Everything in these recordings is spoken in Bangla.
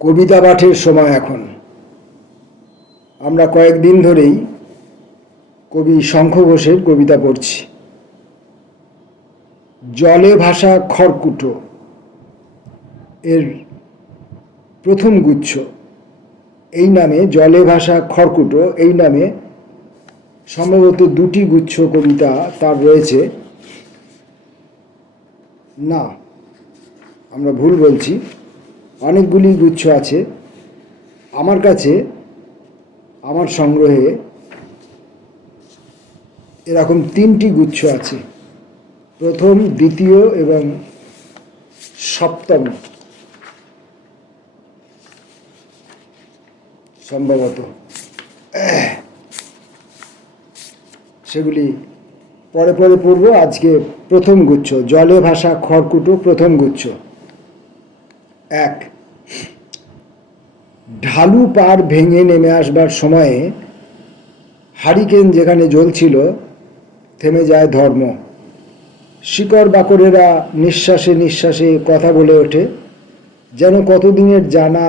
কবিতা পাঠের সময় এখন। আমরা কয়েকদিন ধরেই কবি শঙ্খ ঘোষের কবিতা পড়ছি। জলে ভাসা খড়কুটো এর প্রথম গুচ্ছ এই নামে, জলে ভাসা খড়কুটো এই নামে সম্ভবত দুটি গুচ্ছ কবিতা তার রয়েছে। না, আমরা ভুল বলছি, অনেকগুলি গুচ্ছ আছে। আমার কাছে, আমার সংগ্রহে এরকম তিনটি গুচ্ছ আছে, প্রথম, দ্বিতীয় এবং সপ্তম সম্ভবত। সেগুলি পরে পরে পড়ব। আজকে প্রথম গুচ্ছ, জলে ভাসা খড়কুটো, প্রথম গুচ্ছ। এক, ঢালু পাড় ভেঙে নেমে আসবার সময়ে হারিকেন যেখানে জ্বলছিল থেমে যায় ধর্ম। শিকড় বাকড়েরা নিঃশ্বাসে নিঃশ্বাসে কথা বলে ওঠে, যেন কতদিনের জানা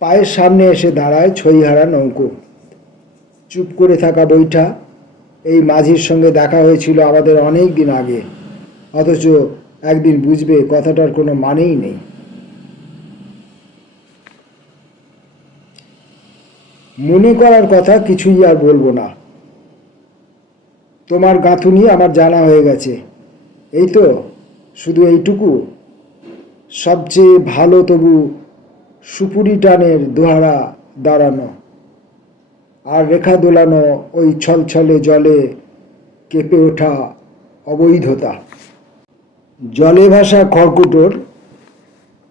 পায়ের সামনে এসে দাঁড়ায় ছইহারা নৌকো। চুপ করে থাকা বৈঠা, এই মাঝির সঙ্গে দেখা হয়েছিল আমাদের অনেক দিন আগে, অথচ একদিন বুঝবে কথাটার কোনো মানেই নেই। মনে করার কথা কিছুই আর বলবো না, তোমার গাঁথুনি আমার জানা হয়ে গেছে। এই তো, শুধু এইটুকু। সবচেয়ে ভালো তবু সুপুরি টানের দোহারা দাঁড়ানো, আর রেখা দোলানো ওই ছলছলে জলে কেঁপে ওঠা অবৈধতা। জলে ভাসা খড়কুটোর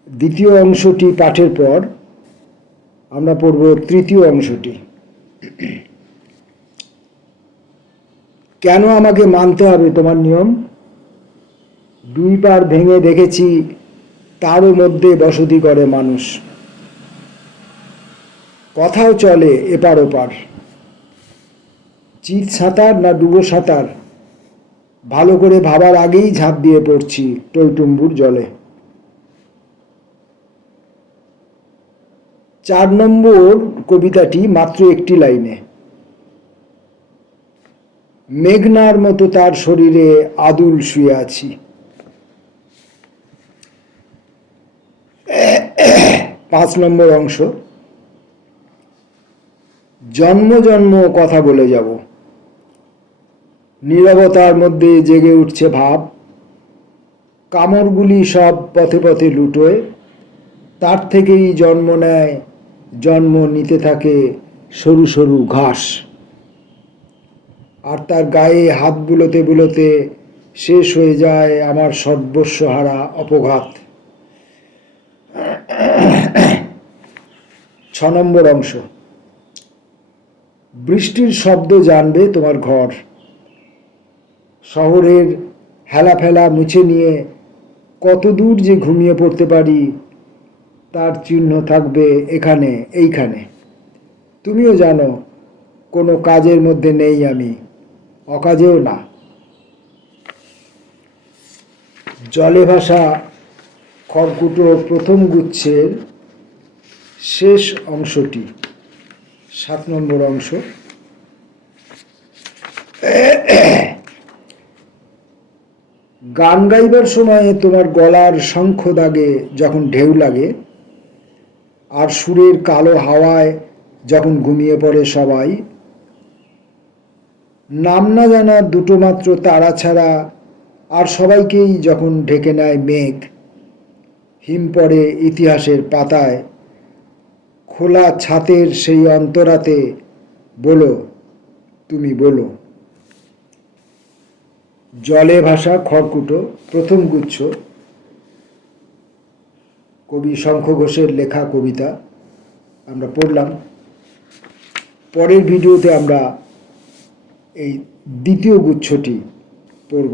দ্বিতীয় অংশটি পাঠের পর আমরা পড়ব তৃতীয় অংশটি। কেন আমাকে মানতে হবে তোমার নিয়ম? দুই পার ভেঙে দেখেছি, তারও মধ্যে বসতি করে মানুষ। কথাও চলে এপার ওপার। চিত সাঁতার না ডুবো সাঁতার, ভালো করে ভাবার আগেই ঝাঁপ দিয়ে পড়ছি টইটুম্বুর জলে। 4 নম্বর কবিতাটি মাত্র একটি লাইনে। মেঘনার মতো তার শরীরে আদুল শুয়ে আছি। 5 নম্বর অংশ। জন্ম জন্ম কথা বলে যাব, নীরবতার মধ্যে জেগে উঠছে ভাব। কামড়গুলি সব পথে পথে লুটোয়, তার থেকেই জন্ম নেয়, জন্ম নিতে থাকে সরু সরু ঘাস। আর তার গায়ে হাত বুলোতে বুলোতে শেষ হয়ে যায় আমার সর্বস্বহারা অপঘাত। 6 নম্বর অংশ। বৃষ্টির শব্দ জানবে তোমার ঘর, শহরের হেলাফেলা মুছে নিয়ে কত দূর যে ঘুমিয়ে পড়তে পারি তার চিহ্ন থাকবে এখানে, এইখানে। তুমিও জানো কোনো কাজের মধ্যে নেই আমি, অকাজেও না। জলে ভাসা খড়কুটো প্রথম গুচ্ছের শেষ অংশটি, 7 নম্বর অংশ। গান গাইবার সময়ে তোমার গলার শঙ্খ দাগে যখন ঢেউ লাগে, আর সুরের কালো হাওয়ায় যখন ঘুমিয়ে পড়ে সবাই, নাম না জানা দুটো মাত্র তারা ছাড়া আর সবাইকেই যখন ঢেকে নেয় মেঘ, হিম পড়ে ইতিহাসের পাতায়, খোলা ছাতের সেই অন্তরাতে বলো, তুমি বলো। জলে ভাসা খড়কুটো প্রথম গুচ্ছ, কবি শঙ্খ ঘোষের লেখা কবিতা আমরা পড়লাম। পরের ভিডিওতে আমরা এই দ্বিতীয় গুচ্ছটি পড়ব।